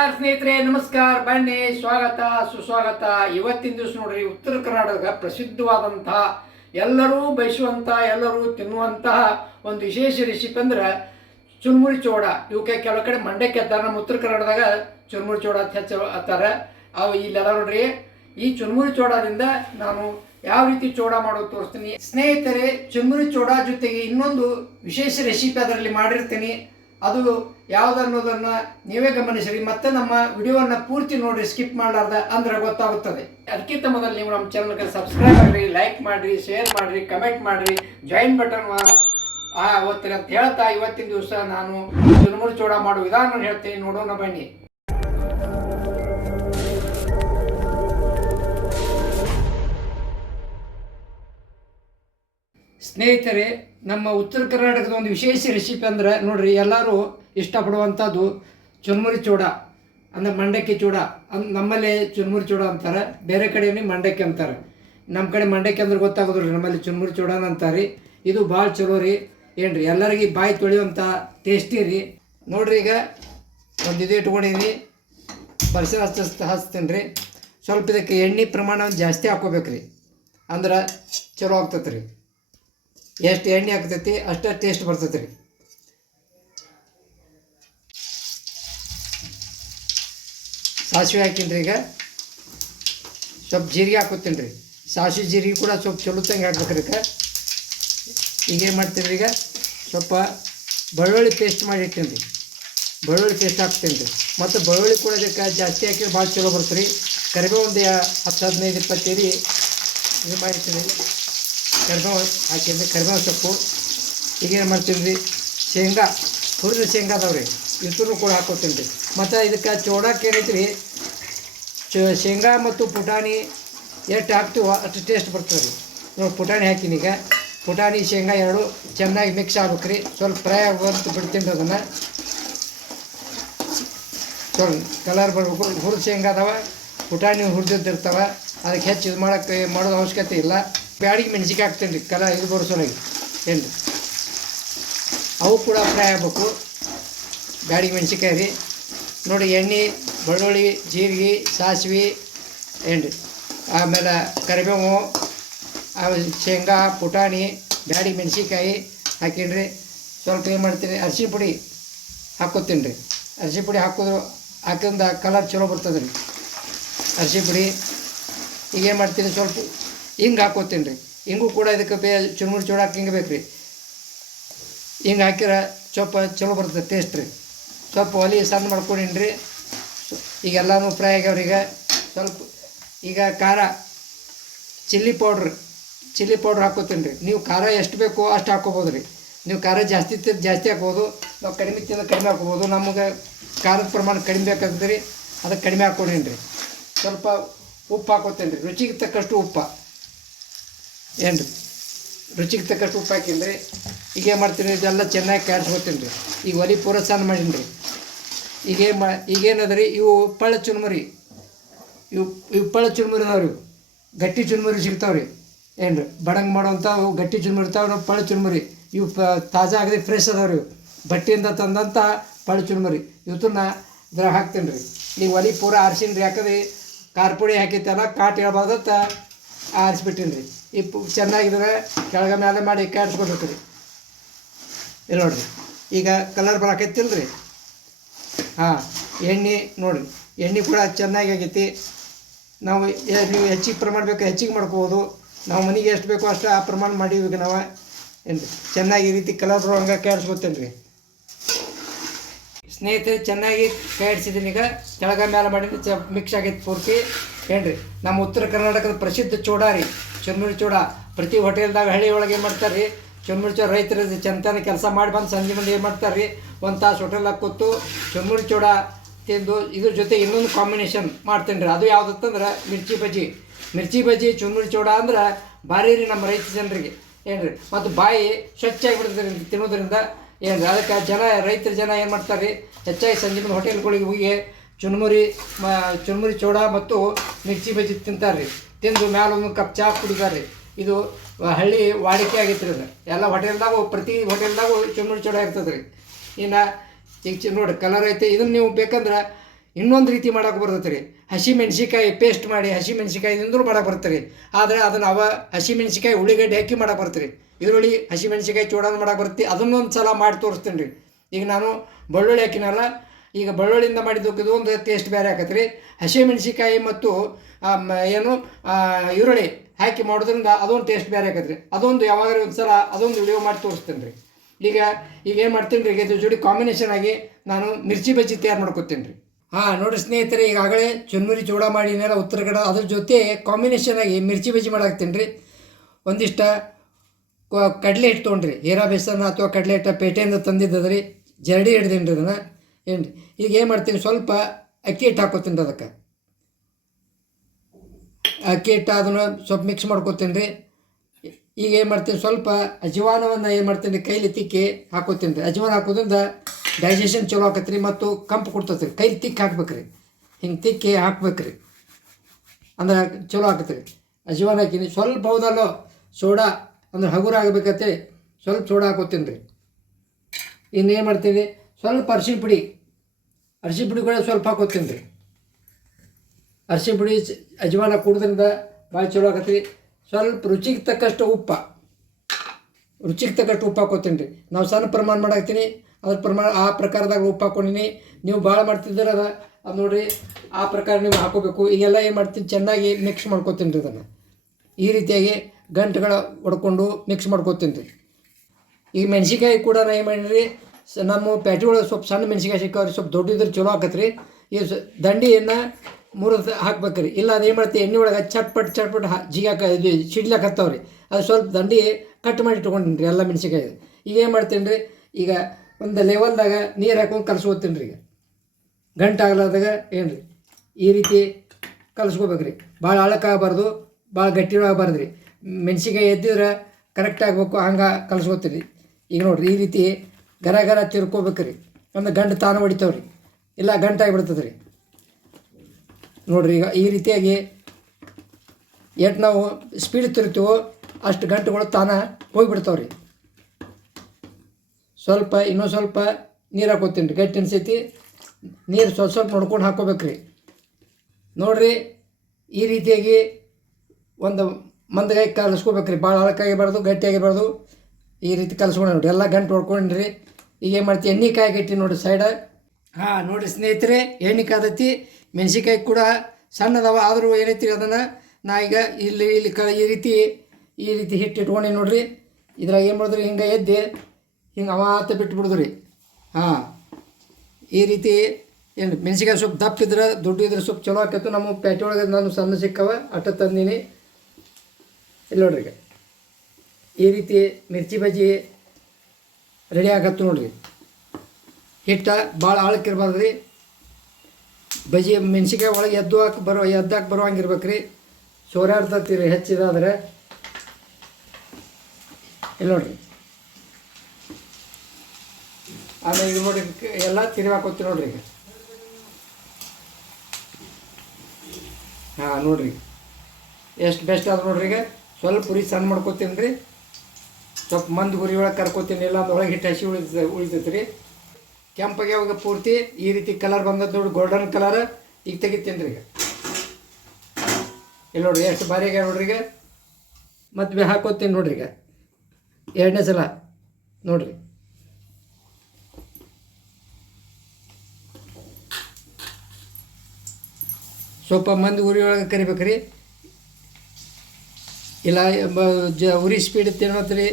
ನಮಸ್ಕಾರ ಸ್ನೇಹಿತರೆ, ನಮಸ್ಕಾರ. ಬನ್ನಿ, ಸ್ವಾಗತ, ಸುಸ್ವಾಗತ. ಇವತ್ತಿನ ದಿವಸ ನೋಡ್ರಿ, ಉತ್ತರ ಕರ್ನಾಟಕ ಪ್ರಸಿದ್ಧವಾದಂತಹ ಎಲ್ಲರೂ ಬಯಸುವಂತಹ ಎಲ್ಲರೂ ತಿನ್ನುವಂತಹ ಒಂದು ವಿಶೇಷ ರೆಸಿಪಿ ಅಂದ್ರೆ ಚುರುಮುರಿ ಚೋಡ. ಇವಕ್ಕೆ ಕೆಲವು ಕಡೆ ಮಂಡಕ್ಕಿ ಅತ್ತಾರ ನಮ್ಮ ಉತ್ತರ ಕರ್ನಾಟಕದಾಗ ಚುರುಮುರಿ ಚೋಡ ಅಂತ ಹೆಚ್ಚು ಅತ್ತಾರ ಅವು ಇಲ್ಲೆಲ್ಲ ನೋಡ್ರಿ, ಈ ಚುರುಮುರಿ ಚೋಡದಿಂದ ನಾನು ಯಾವ ರೀತಿ ಚೋಡ ಮಾಡೋದು ತೋರಿಸ್ತೀನಿ. ಸ್ನೇಹಿತರೆ, ಚುರುಮುರಿ ಚೋಡ ಜೊತೆಗೆ ಇನ್ನೊಂದು ವಿಶೇಷ ರೆಸಿಪಿ ಅದರಲ್ಲಿ ಮಾಡಿರ್ತೀನಿ. ಅದು ಯಾವುದನ್ನೋದನ್ನು ನೀವೇ ಗಮನಿಸಿರಿ. ಮತ್ತೆ ನಮ್ಮ ವಿಡಿಯೋವನ್ನು ಪೂರ್ತಿ ನೋಡಿ ಸ್ಕಿಪ್ ಮಾಡಲಾರ್ದ ಅಂದ್ರೆ ಗೊತ್ತಾಗುತ್ತದೆ. ಅದಕ್ಕಿಂತ ಮೊದಲು ನೀವು ನಮ್ಮ ಚಾನಲ್ಗೆ ಸಬ್ಸ್ಕ್ರೈಬ್ ಮಾಡಿರಿ ಲೈಕ್ ಮಾಡಿರಿ ಶೇರ್ ಮಾಡಿರಿ ಕಮೆಂಟ್ ಮಾಡಿರಿ ಜಾಯಿನ್ ಬಟನ್ ಆ ಒತ್ತಿರಿ ಅಂತ ಹೇಳ್ತಾ ಇವತ್ತಿನ ದಿವಸ ನಾನು ಚುರುಮುರು ಚೋಡ ಮಾಡೋ ವಿಧಾನ ಹೇಳ್ತೀನಿ. ನೋಡೋಣ ಬನ್ನಿ. ಸ್ನೇಹಿತರೆ ನಮ್ಮ ಉತ್ತರ ಕರ್ನಾಟಕದ ಒಂದು ವಿಶೇಷ ರೆಸಿಪಿ ಅಂದ್ರೆ ನೋಡಿರಿ, ಎಲ್ಲರೂ ಇಷ್ಟಪಡುವಂಥದ್ದು ಚುರುಮುರಿ ಚೂಡ, ಅಂದ್ರೆ ಮಂಡಕ್ಕಿ ಚೂಡ. ಅಂದ್ ನಮ್ಮಲ್ಲಿ ಚುರುಮುರಿ ಚೂಡ ಅಂತಾರೆ, ಬೇರೆ ಕಡೆ ಮಂಡಕ್ಕಿ ಅಂತಾರೆ. ನಮ್ಮ ಕಡೆ ಮಂಡಕ್ಕಿ ಅಂದ್ರೆ ಗೊತ್ತಾಗೋದ್ರಿ ನಮ್ಮಲ್ಲಿ ಚುರುಮುರಿ ಚೂಡನ ಅಂತಾರೆ ಇದು ಭಾಳ ಚಲೋ ರೀ. ಏನ್ರಿ, ಎಲ್ಲರಿಗೆ ಬಾಯಿ ತೊಳೆಯುವಂಥ ಟೇಸ್ಟಿ ರೀ. ನೋಡ್ರಿ ಈಗ ಒಂದು ಇದು ಇಟ್ಕೊಂಡಿನಿ ಪರಿಸರ ಹಚ್ಚ ಹಚ್ತೀನಿ ರೀ. ಸ್ವಲ್ಪ ಇದಕ್ಕೆ ಎಣ್ಣೆ ಪ್ರಮಾಣ ಜಾಸ್ತಿ ಹಾಕೋಬೇಕ್ರಿ ಅಂದ್ರೆ ಚಲೋ ಆಗ್ತೈತೆ ರೀ. ಎಷ್ಟು ಎಣ್ಣೆ ಹಾಕ್ತೈತಿ ಅಷ್ಟೇ ಟೇಸ್ಟ್ ಬರ್ತೈತಿ ರೀ. ಸಾಸಿವೆ ರೀ ಈಗ. ಸ್ವಲ್ಪ ಜೀರಿಗೆ ಹಾಕೋತೀನಿ ರೀ. ಸಾಸಿವೆ ಜೀರಿಗೆ ಕೂಡ ಸ್ವಲ್ಪ ಚಲೋತ್ತಂಗೆ ಹಾಕ್ಬೇಕ್ರಿ ರೀ ಈಗ. ಏನು ಮಾಡ್ತೀನಿ ರೀ ಈಗ, ಸ್ವಲ್ಪ ಬೆಳ್ಳುಳ್ಳಿ ಪೇಸ್ಟ್ ಮಾಡಿ ಇಟ್ಟೀನಿ ರೀ. ಬೆಳ್ಳುಳ್ಳಿ ಪೇಸ್ಟ್ ಹಾಕ್ತೀನಿ ರೀ. ಮತ್ತು ಬೆಳ್ಳುಳ್ಳಿ ಕೂಡ ಇದಕ್ಕೆ ಜಾಸ್ತಿ ಹಾಕಿದ್ರೆ ಭಾಳ ಚಲೋ ಬರ್ತೀರಿ ಕರಿಬೇವು ಒಂದು ಹತ್ತು ಹದಿನೈದು ಇಪ್ಪತ್ತು ಏರಿ ಇದು ಮಾಡಿರ್ತೀನಿ ಕರಿಬೇವು ಹಾಕಿದ್ರೆ ಕರಿಬೇವು ಸೊಪ್ಪು. ಈಗೇನು ಮಾಡ್ತೀನಿ ರೀ ಶೇಂಗಾ, ಹುರಿದ ಶೇಂಗಾ ಅದಾವೆ ರೀ ಇಷ್ಟನ್ನು ಕೂಡ ಹಾಕೋತೀನಿ ರೀ ಮತ್ತು ಇದಕ್ಕೆ ಚೋಡಕ್ಕೆ ಏನೈತಿ ರೀ ಶೇಂಗಾ ಮತ್ತು ಪುಟಾಣಿ ಎಷ್ಟು ಹಾಕ್ತೀವೋ ಅಷ್ಟು ಟೇಸ್ಟ್ ಬರ್ತದೆ ರೀ ನೋಡಿ ಪುಟಾಣಿ ಹಾಕಿನಿ ಈಗ. ಪುಟಾಣಿ, ಶೇಂಗಾ ಎರಡು ಚೆನ್ನಾಗಿ ಮಿಕ್ಸ್ ಆಗ್ಬೇಕು ರೀ ಸ್ವಲ್ಪ ಫ್ರೈ ಆಗುವಂತ ಬಿಡ್ತೀನಿ ರೀ ಅದನ್ನು. ಸ್ವಲ್ಪ ಕಲರ್ ಬರಬೇಕು. ಹುರಿದ ಶೇಂಗಾ ಅದಾವ. ಪುಟಾಣಿ ಹುರಿದಿರ್ತಾವೆ ಅದಕ್ಕೆ ಹೆಚ್ಚು ಇದು ಮಾಡೋಕ್ಕೆ ಮಾಡೋದು ಅವಶ್ಯಕತೆ ಇಲ್ಲ. ಬ್ಯಾಡಿಗೆ ಮೆಣಸಿಗೆ ಹಾಕ್ತೇನೆ ರೀ ಕಲ ಇದು ಬರೋ ಸಲುವಾಗಿ ಏನು ಅವು ಕೂಡ ಫ್ರೈ ಆಗ್ಬೇಕು. ಬ್ಯಾಡಿಗೆ ಮೆಣಸಿಕಾಯಿ ರೀ. ನೋಡಿ, ಎಣ್ಣೆ, ಬೆಳ್ಳುಳ್ಳಿ, ಜೀರಿಗೆ, ಸಾಸಿವೆ ಏನು ಆಮೇಲೆ ಕರಿಬೇವು ಶೇಂಗಾ, ಪುಟಾಣಿ ಬ್ಯಾಡಿ ಮೆಣಸಿಕಾಯಿ ಹಾಕೀನಿ ಸ್ವಲ್ಪ ಏನು ಮಾಡ್ತೀನಿ ಅರಿಶಿನ ಪುಡಿ ಹಾಕೋತೀನಿ ರೀ ಅರಿಶಿನ ಪುಡಿ ಹಾಕೋದು ಹಾಕಿಂದ ಕಲರ್ ಚಲೋ ಬರ್ತದೆ ರೀ ಅರಿಶಿನ ಪುಡಿ ಈಗೇನು ಮಾಡ್ತೀನಿ ಸ್ವಲ್ಪ ಹಿಂಗೆ ಹಾಕೋತೀನಿ ರೀ. ಹಿಂಗೂ ಕೂಡ ಇದಕ್ಕೆ ಬೇ ಚುರುಮುರು ಚೂಡಾಕಿ ಹಿಂಗೆ ಬೇಕು ರೀ ಹಿಂಗೆ ಹಾಕಿರ ಸ್ವಲ್ಪ ಚಲೋ ಬರ್ತದೆ ಟೇಸ್ಟ್ ರೀ. ಸ್ವಲ್ಪ ಒಲಿ ಸಣ್ಣ ಮಾಡ್ಕೊಂಡೀನಿ ರೀ. ಈಗ ಎಲ್ಲನೂ ಫ್ರೈ ಈಗ. ಸ್ವಲ್ಪ ಈಗ ಖಾರ ಚಿಲ್ಲಿ ಪೌಡ್ರ್ ಚಿಲ್ಲಿ ಪೌಡ್ರ್ ಹಾಕೋತೀನಿ ರೀ. ನೀವು ಖಾರ ಎಷ್ಟು ಬೇಕೋ ಅಷ್ಟು ಹಾಕೋಬೋದು ರೀ. ನೀವು ಖಾರ ಜಾಸ್ತಿ ತಿಂದು ಜಾಸ್ತಿ ಹಾಕ್ಬೋದು. ನಾವು ಕಡಿಮೆ ತಿಂದ ಕಡಿಮೆ ಹಾಕ್ಬೋದು. ನಮಗೆ ಖಾರದ ಪ್ರಮಾಣ ಕಡಿಮೆ ಬೇಕಾಗ್ತದೆ ರೀ. ಅದಕ್ಕೆ ಕಡಿಮೆ ಹಾಕ್ಕೊಡ್ರಿ ಸ್ವಲ್ಪ ಉಪ್ಪು ಹಾಕೋತೀನಿ ರೀ. ರುಚಿಗೆ ತಕ್ಕಷ್ಟು ಉಪ್ಪು. ಏನು ರೀ ರುಚಿಗೆ ತಕ್ಕಷ್ಟು ಉಪ್ಪು ಹಾಕೀನಿ ಈಗ ಏನು ಮಾಡ್ತೀನಿ, ಇದೆಲ್ಲ ಚೆನ್ನಾಗಿ ಕ್ಯಾಡ್ಸ್ಕೊತೀನಿ ರೀ. ಈಗ ಒಲಿ ಪೂರ ಮಾಡೀನಿ ರೀ. ಈಗೇನು ಮಾ ಈಗೇನದ ರೀ ಇವು ಪಳ್ಳ ಚುರುಮುರಿ. ಇವು ಇವು ಪಳ್ಳ ಚುರುಮುರಿ ಅದಾವೆ ರೀ ಗಟ್ಟಿ ಚುರುಮುರಿ ಸಿಗ್ತಾವೆ ರೀ. ಏನು ರೀ ಬಡಂಗ್ ಮಾಡೋವಂಥವು ಗಟ್ಟಿ ಚುರುಮುರಿ ಇರ್ತಾವೆ ನಾವು ಪಳ್ಳ ಚುರುಮುರಿ. ಇವು ಪ, ತಾಜಾ ಆಗದೆ ಫ್ರೆಶ್ ಅದಾವೆ ರೀ ಬಟ್ಟೆಯಿಂದ ತಂದಂಥ ಪಳ್ಳ ಚುರುಮುರಿ. ಇವತ್ತನ್ನ ಇದ್ರಾಗ ಹಾಕ್ತೀನಿ ರೀ. ಈಗ ಒಲಿ ಪೂರ ಆರಿಸಿನ ರೀ ಯಾಕಂದ್ರೆ ಖಾರ ಪುಡಿ ಹಾಕಿತ್ತಲ್ಲ, ಕಾಟ್ ಹೇಳ್ಬಾರ್ದಂತ ಆರಿಸ್ಬಿಟ್ಟಿನಿ ರೀ ಈ ಚೆನ್ನಾಗಿದ್ರೆ ಕೆಳಗೆ ಮೇಲೆ ಮಾಡಿ ಕ್ಯಾಡ್ಸ್ಕೊಬೇಕು ರೀ ಇಲ್ಲಿ ನೋಡಿರಿ, ಈಗ ಕಲರ್ ಬರಾಕೈತಿಲ್ಲ ರೀ ಹಾಂ, ಎಣ್ಣೆ ನೋಡಿರಿ, ಎಣ್ಣೆ ಕೂಡ ಚೆನ್ನಾಗಿ ಆಗೈತಿ. ನಾವು ನೀವು ಹೆಚ್ಚಿಗೆ ಪ್ರಮಾಣ ಬೇಕು, ಹೆಚ್ಚಿಗೆ ಮಾಡ್ಕೋಬೋದು. ನಾವು ಮನೆಗೆ ಎಷ್ಟು ಬೇಕೋ ಅಷ್ಟು ಆ ಪ್ರಮಾಣ ಮಾಡೀವಿ ಈಗ ನಾವು. ಏನು ಚೆನ್ನಾಗಿ ಈ ರೀತಿ ಕಲರ್ ಬರೋಂಗೆ ಕ್ಯಾಡ್ಸ್ಕೊತೇನೆ ರೀ ಸ್ನೇಹಿತರೆ, ಚೆನ್ನಾಗಿ ಕಾಯಿಡ್ಸಿದ್ದೀನಿ ಈಗ. ಕೆಳಗ ಮೇಲೆ ಮಾಡಿದ್ರೆ ಚ ಮಿಕ್ಸ್ ಆಗೈತೆ ಪೂರ್ತಿ. ಏನ್ರಿ, ನಮ್ಮ ಉತ್ತರ ಕರ್ನಾಟಕದ ಪ್ರಸಿದ್ಧ ಚೂಡ ರೀ ಚುರುಮುರಿ ಚೂಡ ಪ್ರತಿ ಹೋಟೆಲ್ದಾಗ ಹಳ್ಳಿ ಒಳಗೆ ಏನು ಮಾಡ್ತಾರೆ ರೀ ಚುರ್ಮುರಿ ಚೂಡ ರೈತರ ಚಂತನ ಕೆಲಸ ಮಾಡಿ ಬಂದು ಸಂಜೆ ಮುಂದೆ ಏನು ಮಾಡ್ತಾರೆ ರೀ ಒಂದು ತಾಸು ಹೋಟೆಲ್ದಾಗ ಕೂತು ಚುರ್ಮುರಿ ಚೂಡ ತಿಂದು ಇದ್ರ ಜೊತೆ ಇನ್ನೊಂದು ಕಾಂಬಿನೇಷನ್ ಮಾಡ್ತೀನಿ ರೀ ಅದು ಯಾವುದತ್ತಂದ್ರೆ ಮಿರ್ಚಿ ಬಜ್ಜಿ. ಮಿರ್ಚಿ ಬಜ್ಜಿ ಚುರ್ಮುರಿ ಚೂಡ ಅಂದ್ರೆ ಭಾರಿ ರೀ ನಮ್ಮ ರೈತ ಜನರಿಗೆ. ಏನ್ರಿ? ಮತ್ತು ಬಾಯಿ ಸ್ವಚ್ಛ ರೀ ತಿನ್ನೋದ್ರಿಂದ ಏನು ಅದಕ್ಕೆ ಜನ, ರೈತರ ಜನ ಏನು ಮಾಡ್ತಾರೆ ರೀ ಹೆಚ್ಚಾಗಿ ಸಂಜೆ ಮುಂದೆ ಹೋಟೆಲ್ಗಳಿಗೆ ಹೋಗಿ ಚುರ್ಮುರಿ ಚುರ್ಮುರಿ ಚೂಡ ಮತ್ತು ಮಿರ್ಚಿ ಬಜ್ಜಿ ತಿಂತಾರೆ ರೀ ತಿಂದು ಮ್ಯಾಲ ಒಂದು ಕಪ್ ಚಹಾ ಕುಡಿತಾರೆ ರೀ ಇದು ಹಳ್ಳಿ ವಾಡಿಕೆ ಆಗೈತೆ ರೀ ಅದು. ಎಲ್ಲ ಹೋಟೆಲ್ದಾಗು, ಪ್ರತಿ ಹೋಟೆಲ್ದಾಗು ಚುಣ್ಣು ಚೂಡ ಇರ್ತದೆ ರೀ ಇನ್ನು, ಈಗ ನೋಡಿ ಕಲರ್ ಐತೆ. ಇದನ್ನು ನೀವು ಬೇಕಂದ್ರೆ ಇನ್ನೊಂದು ರೀತಿ ಮಾಡೋಕೆ ಬರ್ತೈತೆ ರೀ ಹಸಿ ಮೆಣಸಿಕಾಯಿ ಪೇಸ್ಟ್ ಮಾಡಿ, ಹಸಿ ಮೆಣಸಿಕಾಯಿಂದಲೂ ಬರ್ತೆ ರೀ ಆದರೆ ಅದನ್ನು ಅವ ಹಸಿ ಮೆಣಸಿಕಾಯಿ ಉಳ್ಳಿಗಡ್ಡೆ ಹಾಕಿ ಮಾಡಕ್ಕೆ ಬರ್ತೆ ರೀ ಈರುಳ್ಳಿ, ಹಸಿ ಮೆಣಸಿಕಾಯಿ ಚೂಡಾನ ಮಾಡಕ್ಕೆ ಬರ್ತೀವಿ ಅದನ್ನೊಂದು ಸಲ ಮಾಡಿ ತೋರಿಸ್ತೀನಿ ರೀ. ಈಗ ನಾನು ಬೆಳ್ಳುಳ್ಳಿ ಹಾಕಿನಲ್ಲ ಈಗ ಬೆಳ್ಳುಳ್ಳಿಯಿಂದ ಮಾಡಿದ್ದಕ್ಕೆ ಇದು ಒಂದು ಟೇಸ್ಟ್ ಬೇರೆ ಆಕತ್ತೆ ರೀ ಹಸಿ ಮೆಣಸಿಕಾಯಿ ಮತ್ತು ಏನು ಈರುಳ್ಳಿ ಹಾಕಿ ಮಾಡೋದ್ರಿಂದ ಅದೊಂದು ಟೇಸ್ಟ್ ಬೇರೆ ಆಕತ್ತೆ ರೀ ಅದೊಂದು ಯಾವಾಗ ಒಂದು ಸಲ ಅದೊಂದು ವಿಡಿಯೋ ಮಾಡಿ ತೋರಿಸ್ತೇನೆ ರೀ. ಈಗ ಈಗ ಏನು ಮಾಡ್ತೀನಿ ರೀ ಇದ್ರ ಜೋಡಿ ಕಾಂಬಿನೇಷನ್ ಆಗಿ ನಾನು ಮಿರ್ಚಿ ಬಜ್ಜಿ ತಯಾರು ಮಾಡ್ಕೊತೀನಿ ರೀ. ಹಾಂ, ನೋಡಿ ಸ್ನೇಹಿತರೆ, ಈಗಾಗಲೇ ಚುನ್ಮುರಿ ಚೂಡ ಮಾಡಿನೆಲ್ಲ ಉತ್ತರ ಕಡೆ ಅದ್ರ ಜೊತೆ ಕಾಂಬಿನೇಷನ್ ಆಗಿ ಮಿರ್ಚಿ ಬಜ್ಜಿ ಮಾಡಾಕ್ತೀನಿ ರೀ. ಒಂದಿಷ್ಟ ಕಡಲೆ ಹಿಟ್ಟು ತೊಗೊಂಡ್ರಿ. ಹೀರಾ ಬೇಸನ್ ಅಥವಾ ಕಡಲೆ ಹಿಟ್ಟ ಪೇಟೆಯಿಂದ ತಂದಿದ್ದದ್ರಿ. ಜರಡಿ ಹಿಡ್ದೇನ್ರಿ ರೀ ಅದನ್ನು ಏನು? ಈಗ ಏನು ಮಾಡ್ತೀನಿ? ಸ್ವಲ್ಪ ಅಕ್ಕಿ ಹಿಟ್ಟು ಹಾಕೋತೀನಿ ರೀ ಅದಕ್ಕೆ. ಅಕ್ಕಿ ಹಿಟ್ಟು ಅದನ್ನು ಸ್ವಲ್ಪ ಮಿಕ್ಸ್ ಮಾಡ್ಕೊತೀನಿ ರೀ. ಈಗ ಏನು ಮಾಡ್ತೀನಿ? ಸ್ವಲ್ಪ ಅಜವಾನವನ್ನು ಏನು ಮಾಡ್ತೀನಿ? ರೀ ಕೈಲಿ ತಿಕ್ಕಿ ಹಾಕೋತೀನಿ ರೀ. ಅಜವಾನ ಹಾಕೋದ್ರಿಂದ ಡೈಜೆಷನ್ ಚಲೋ ಆಕತ್ರಿ ಮತ್ತು ಕಂಪು ಕೊಡ್ತೈತೆ ರೀ ಕೈಲಿ ತಿಕ್ಕಿ ಹಾಕ್ಬೇಕು ರೀ. ಹಿಂಗೆ ತಿಕ್ಕಿ ಹಾಕ್ಬೇಕು ರೀ. ಅಂದ್ರೆ ಚಲೋ ಆಗತ್ತೆ ರೀ ಅಜವಾನ ಹಾಕಿನಿ. ಸ್ವಲ್ಪ ಹೌದಲ್ಲೋ? ಸೋಡಾ ಅಂದ್ರೆ ಹಗುರ ಆಗಬೇಕತ್ತೆ ಸ್ವಲ್ಪ ಸೋಡಾ ಹಾಕೋತೀನಿ ರೀ. ಇನ್ನೇನು ಮಾಡ್ತೀನಿ ಸ್ವಲ್ಪ ಅರ್ಶಿನ ಪುಡಿ ಅರ್ಶಿಣ ಪುಡಿ ಕೂಡ ಸ್ವಲ್ಪ ಹಾಕೋತೀನಿ ರೀ. ಅರ್ಶಿಣ ಪುಡಿ ಯಜಮಾನ ಕುಡ್ದ್ರಿಂದ ಭಾಳ ಚಲೋ ಆಗತ್ತೆ ರೀ ಸ್ವಲ್ಪ ರುಚಿಗೆ ತಕ್ಕಷ್ಟು ಉಪ್ಪ. ರುಚಿಗೆ ತಕ್ಕಷ್ಟು ಉಪ್ಪು ಹಾಕೋತೀನಿ ರೀ. ನಾವು ಸಣ್ಣ ಪ್ರಮಾಣ ಮಾಡಾಕ್ತೀನಿ. ಅದ್ರ ಪ್ರಮಾಣ ಆ ಪ್ರಕಾರದಾಗ ಉಪ್ಪು ಹಾಕೊಂಡಿನಿ. ನೀವು ಭಾಳ ಮಾಡ್ತಿದ್ದೀರ ಅದ. ಅದು ನೋಡಿರಿ, ಆ ಪ್ರಕಾರ ನೀವು ಹಾಕೋಬೇಕು. ಈಗೆಲ್ಲ ಏನು ಮಾಡ್ತೀನಿ, ಚೆನ್ನಾಗಿ ಮಿಕ್ಸ್ ಮಾಡ್ಕೋತೀನಿ ರೀ ಅದನ್ನು. ಈ ರೀತಿಯಾಗಿ ಗಂಟುಗಳ ಹೊಡ್ಕೊಂಡು ಮಿಕ್ಸ್ ಮಾಡ್ಕೋತೀನಿ ರೀ. ಈಗ ಮೆಣಸಿಕಾಯಿ ಕೂಡ ನಾ ಏನು ಮಾಡಿರಿ ಸ ನಮ್ಮ ಪ್ಯಾಟಿ ಒಳಗೆ ಸ್ವಲ್ಪ ಸಣ್ಣ ಮೆಣಸಿಕಾಯಿ ಸಿಕ್ಕಾವ್ರಿ ಸ್ವಲ್ಪ ದೊಡ್ಡದಿದ್ರೆ ಚಲೋ ಆಕತ್ರಿ. ಈ ದಂಡಿಯನ್ನು ಮೂರು ಹಾಕ್ಬೇಕು ರೀ ಇಲ್ಲ ಅದೇನು ಮಾಡ್ತೀವಿ ಎಣ್ಣೆ ಒಳಗೆ ಚಟ್ಪಟ್ ಚಟ್ಪಟ್ ಜಿಗಾಕ ಇದು ಸಿಡ್ಲಾಕ್ ಹತ್ತಾವ್ರಿ. ಅದು ಸ್ವಲ್ಪ ದಂಡಿ ಕಟ್ ಮಾಡಿ ಇಟ್ಕೊಂಡಿನಿ ರೀ ಎಲ್ಲ ಮೆಣಸಿಕಾಯಿ ಈಗ ಏನು ಮಾಡ್ತೀನಿ ರೀ ಈಗ ಒಂದು ಲೆವೆಲ್ದಾಗ ನೀರು ಹಾಕೊಂಡು ಕಲಸ್ಕೋತೀನಿ ರೀ ಈಗ. ಗಂಟು ಆಗ್ಲಾರ್ದಾಗ ಏನು ರೀ ಈ ರೀತಿ ಕಲಸ್ಕೋಬೇಕು ರೀ ಭಾಳ ಆಳಕ್ಕಾಗಬಾರ್ದು ಭಾಳ ಗಟ್ಟಿನೂ ಆಗಬಾರ್ದು ರೀ ಮೆಣಸಿನ್ಕಾಯಿ ಎದ್ದಿದ್ರೆ ಕರೆಕ್ಟ್ ಆಗಬೇಕು, ಹಂಗೆ ಕಲಸ್ಕೋತೀನಿ ಈಗ ನೋಡಿರಿ, ಈ ರೀತಿ ಗರ ಗರ ತಿರ್ಕೋಬೇಕು ರೀ ಒಂದು ಗಂಟು ತಾನು ಹೊಡಿತಾವೆ ರೀ ಇಲ್ಲ ಗಂಟಾಗಿ ಬಿಡ್ತದೆ ರೀ ನೋಡ್ರಿ ಈಗ ಈ ರೀತಿಯಾಗಿ ಎಷ್ಟು ನಾವು ಸ್ಪೀಡ್ ತಿರ್ತೀವೋ ಅಷ್ಟು ಗಂಟುಗಳು ತಾನ ಹೋಗಿಬಿಡ್ತಾವ್ರಿ. ಸ್ವಲ್ಪ ಇನ್ನೂ ಸ್ವಲ್ಪ ನೀರು ಹಾಕೋತೀನಿ ರೀ ಗಟ್ಟಿ ಅನ್ಸೈತಿ. ನೀರು ಸ್ವಲ್ಪ ಸ್ವಲ್ಪ ನೋಡ್ಕೊಂಡು ಹಾಕೋಬೇಕು ರೀ ನೋಡಿರಿ ಈ ರೀತಿಯಾಗಿ ಒಂದು ಮಂದಗಾಯಿ ಕಲಿಸ್ಕೋಬೇಕು ರೀ ಭಾಳ ಹಳಕಾಗಿಬಾರ್ದು ಗಟ್ಟಿಯಾಗಿಬಾರ್ದು ಈ ರೀತಿ ಕಲಿಸ್ಕೊಂಡು ನೋಡಿರಿ ಎಲ್ಲ ಗಂಟು ಹೊಡ್ಕೊಂಡ್ರಿ. ಈಗ ಏನು ಮಾಡ್ತೀವಿ ಎಣ್ಣೆ ಕಾಯಿ ಗಟ್ಟಿ ನೋಡಿ ಸೈಡ ಹಾಂ, ನೋಡಿ ಸ್ನೇಹಿತರೆ ಎಣ್ಣೆ ಕಾದತಿ ಮೆಣಸಿನ್ಕಾಯಿ ಕೂಡ ಸಣ್ಣದವ, ಆದರೂ ಏನೈತಿ ಅದನ್ನು ನಾ ಈಗ ಇಲ್ಲಿ ಇಲ್ಲಿ ಕ ಈ ರೀತಿ ಈ ರೀತಿ ಹಿಟ್ಟು ಇಟ್ಕೊಂಡು ನೋಡ್ರಿ. ಇದ್ರಾಗ ಏನು ಮಾಡಿದ್ರಿ, ಹಿಂಗೆ ಎದ್ದೆ, ಹಿಂಗೆ ಬಿಟ್ಟು ಬಿಡುದು ರೀ ಹಾಂ, ಈ ರೀತಿ ಏನು ಮೆಣಸಿನ್ಕಾಯಿ ಸ್ವಲ್ಪ ದಪ್ಪ ಇದ್ರೆ, ದುಡ್ಡು ಇದ್ರೆ ಸ್ವಲ್ಪ ಚಲೋ ಆಕೈತು. ನಮ್ಮ ಪೇಟೆ ಒಳಗೆ ನಾನು ಸಣ್ಣ ಸಿಕ್ಕವ, ಅಟ್ಟ ತಂದೀನಿ. ಇಲ್ಲಿ ನೋಡ್ರಿ ಈಗ. ಈ ರೀತಿ ಮಿರ್ಚಿ ಬಜ್ಜಿ ರೆಡಿ ಆಗತ್ತೆ ನೋಡಿರಿ. ಹಿಟ್ಟ ಭಾಳ ಆಳಕ್ಕಿರ್ಬಾರ್ದು ರೀ. ಬಜ್ಜಿ ಮೆಣಸಿನ್ಕಾಯಿ ಒಳಗೆ ಎದ್ದು ಹಾಕಿ ಬರೋ ಎದ್ದಾಕ ಬರುವಂಗಿರ್ಬೇಕು ರೀ ಸೋರಾಡ್ತತಿ ರೀ ಹೆಚ್ಚಿದಾದ್ರೆ ಇಲ್ಲಿ ನೋಡಿರಿ. ಆಮೇಲೆ ಇದು ನೋಡಿ ಎಲ್ಲ ತಿರುಗಿ ಹಾಕೋತಿ ನೋಡ್ರಿ ಈಗ. ಹಾಂ, ನೋಡ್ರಿ. ಎಷ್ಟು ಬೆಸ್ಟ್ ಆದ್ರೆ ನೋಡ್ರಿ ಈಗ. ಸ್ವಲ್ಪ ಪುರಿ ಸಣ್ಣ ಮಾಡ್ಕೋತೀನಿ ರೀ ಸ್ವಲ್ಪ ಮಂದಿ ಗುರಿ ಒಳಗೆ ಕರ್ಕೋತೀನಿ ಇಲ್ಲ ಒಳಗೆ ಹಿಟ್ಟು ಹಸಿ ಉಳಿದ ಉಳಿತೈತೆ ರೀ ಕೆಂಪಗೆ ಅವಾಗ ಪೂರ್ತಿ, ಈ ರೀತಿ ಕಲರ್ ಬಂದದ್ದು ನೋಡಿ ಗೋಲ್ಡನ್ ಕಲರ್ ಈಗ ತೆಗಿತೀನಿ ರೀ ಈಗ. ಇಲ್ಲಿ ನೋಡ್ರಿ, ಎಷ್ಟು ಬಾರಿ ಆಗ್ಯಾವ ನೋಡ್ರಿ ಈಗ. ಮತ್ತು ಬೇ ಹಾಕೋತೀನಿ ನೋಡ್ರಿ ಈಗ. ಎರಡನೇ ಸಲ, ನೋಡ್ರಿ. ಸ್ವಲ್ಪ ಮಂದಿ ಉರಿ ಒಳಗೆ ಕರಿಬೇಕು ರೀ ಇಲ್ಲ ಜ, ಉರಿ ಸ್ಪೀಡ್ ತಿನ್ನತ್ರಿ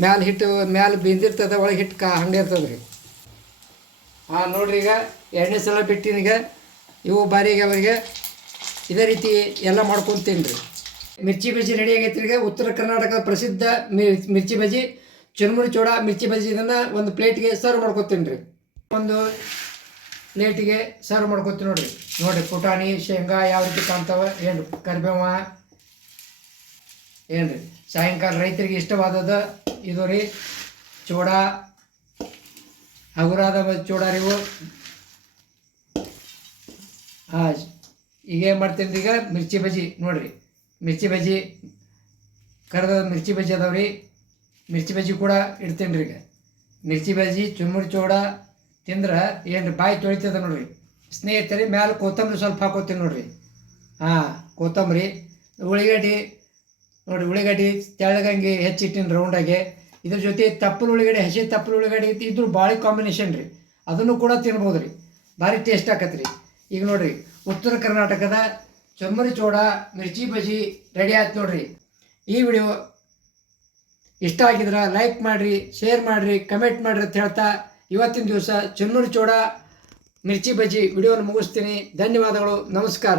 ಮ್ಯಾಲೆ ಹಿಟ್ಟು ಮ್ಯಾಲೆ ಬೆಂದಿರ್ತದೆ ಒಳಗೆ ಹಿಟ್ಟು ಕಾ ಹಂಗೆ ಇರ್ತದೆ ರೀ ಹಾಂ ನೋಡ್ರಿ ಈಗ ಎರಡನೇ ಸಲ ಬಿಟ್ಟಿನೀಗ, ಇವು ಬಾರಿಗೆ ಅವರಿಗೆ ಇದೇ ರೀತಿ ಎಲ್ಲ ಮಾಡ್ಕೊತೀನಿ ರೀ. ಮಿರ್ಚಿ ಬಜ್ಜಿ ರೆಡಿ ಆಗೈತೆ ಈಗ. ಉತ್ತರ ಕರ್ನಾಟಕದ ಪ್ರಸಿದ್ಧ ಮಿರ್- ಮಿರ್ಚಿ ಬಜ್ಜಿ, ಚುರುಮುರಿ ಚೋಡ ಮಿರ್ಚಿ ಬಜ್ಜಿ ಇದನ್ನು ಒಂದು ಪ್ಲೇಟ್ಗೆ ಸರ್ವ್ ಮಾಡ್ಕೊತೀನಿ ರೀ. ಒಂದು ಪ್ಲೇಟಿಗೆ ಸರ್ವ್ ಮಾಡ್ಕೊತೀನಿ ನೋಡಿರಿ. ನೋಡಿರಿ ಪುಟಾಣಿ, ಶೇಂಗಾ ಯಾವ ರೀತಿ ಕಾಣ್ತಾವೆ ಏನು ಕರಿಬೇವ ಏನು ರೀ ಸಾಯಂಕಾಲ ರೈತರಿಗೆ ಇಷ್ಟವಾದದ್ದು ಇದು ರೀ, ಚೂಡ, ಹಗುರಾದ ಚೂಡ ರೀ ಇವು. ಹಾಂ ಈಗ ಏನು ಮಾಡ್ತೀನಿ ರೀ ಈಗ? ಮಿರ್ಚಿ ಬಜ್ಜಿ, ನೋಡಿರಿ. ಮಿರ್ಚಿ ಬಜ್ಜಿ ಕರೆದ ಮಿರ್ಚಿ ಬಜ್ಜಿ ಅದಾವ ರೀ. ಮಿರ್ಚಿ ಬಜ್ಜಿ ಕೂಡ ಇಡ್ತೀನಿ ರೀ ಈಗ. ಮಿರ್ಚಿ ಬಜ್ಜಿ, ಚುಮ್ಮುರಿ ಚೂಡ, ತಿಂದ್ರೆ ಏನು ಬಾಯಿ ತೊಳಿತದ ನೋಡ್ರಿ. ಸ್ನೇಹಿತರೆ, ಮ್ಯಾಲೆ ಕೊತ್ತಂಬರಿ ಸ್ವಲ್ಪ ಹಾಕೋತೀನಿ ನೋಡಿರಿ. ಹಾಂ ಕೊತ್ತಂಬರಿ, ಉಳ್ಳಿಗಡ್ಡಿ ನೋಡಿರಿ ಉಳ್ಳಿಗಡ್ಡಿ ತೆಳ್ಳಗಂಗೆ ಹೆಚ್ಚಿಟ್ಟಿನ ರೌಂಡಾಗೆ ಇದ್ರ ಜೊತೆ ತಪ್ಪಲು ಉಳ್ಳಿಗಡ್ಡಿ, ಹಸಿ ತಪ್ಪಲು ಐತಿ ಇದ್ರ ಭಾಳ ಕಾಂಬಿನೇಷನ್ ರೀ. ಅದನ್ನು ಕೂಡ ತಿನ್ಬೋದು ರೀ. ಭಾರಿ ಟೇಸ್ಟ್ ಆಕತ್ತೆ ರೀ ಈಗ ನೋಡಿರಿ, ಉತ್ತರ ಕರ್ನಾಟಕದ ಚಮ್ಮರಿ ಚೋಡ, ಮಿರ್ಚಿ ಬಜಿ ರೆಡಿ ಆಯ್ತು ನೋಡಿರಿ. ಈ ವಿಡಿಯೋ ಇಷ್ಟ ಆಗಿದ್ರೆ ಲೈಕ್ ಮಾಡಿರಿ ಶೇರ್ ಮಾಡಿರಿ ಕಮೆಂಟ್ ಮಾಡಿರಿ ಅಂತ ಹೇಳ್ತಾ ಇವತ್ತಿನ ದಿವಸ ಚಮ್ಮರಿ ಚೋಡ, ಮಿರ್ಚಿ ಬಜ್ಜಿ ವಿಡಿಯೋನ ಮುಗಿಸ್ತೀನಿ. ಧನ್ಯವಾದಗಳು, ನಮಸ್ಕಾರ.